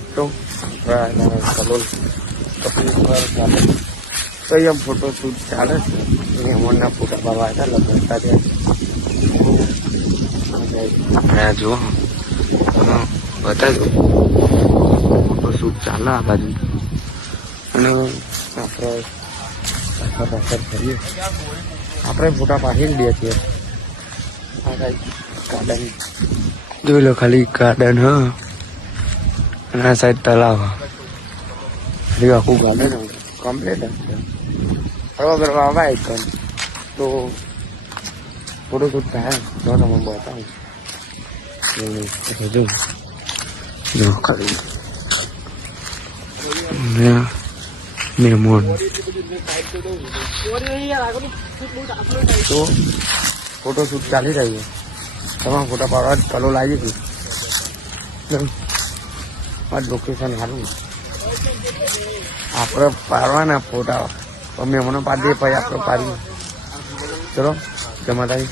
મિત્રો કલોલ કપિલેશ્વર ચાલે તો અહીંયા ફોટો શૂટ ચાલે છે. અહીંયા મોરના ફોટા પાડવા હતા લગતા ત્યાં જુઓ બતાજો ફોટો શૂટ ચાલે આ બાજુ અને આપણે કરીએ આપણે ફોટા પાડી જ દઈએ છીએ. આ ગાર્ડન જોઈ લો ખાલી ગાર્ડન હા અને આ સાઈડ તલાવ આખું ગાર્ડન કમ્પ્લીટ હશે. ફરવા ફરવા આવાય તો ફોટો શૂટ થાય તો તમે બતાવું જો ખાલી મહેમાન તો ફોટો શૂટ ચાલી રહ્યું. તમારા ફોટા પાડવા જ કલો લાગી હતી. લોકેશન સારું આપણે પાડવાના ફોટા મહેમાનો પાડીએ પછી આપણે પાડીએ. ચલો જમા થાય.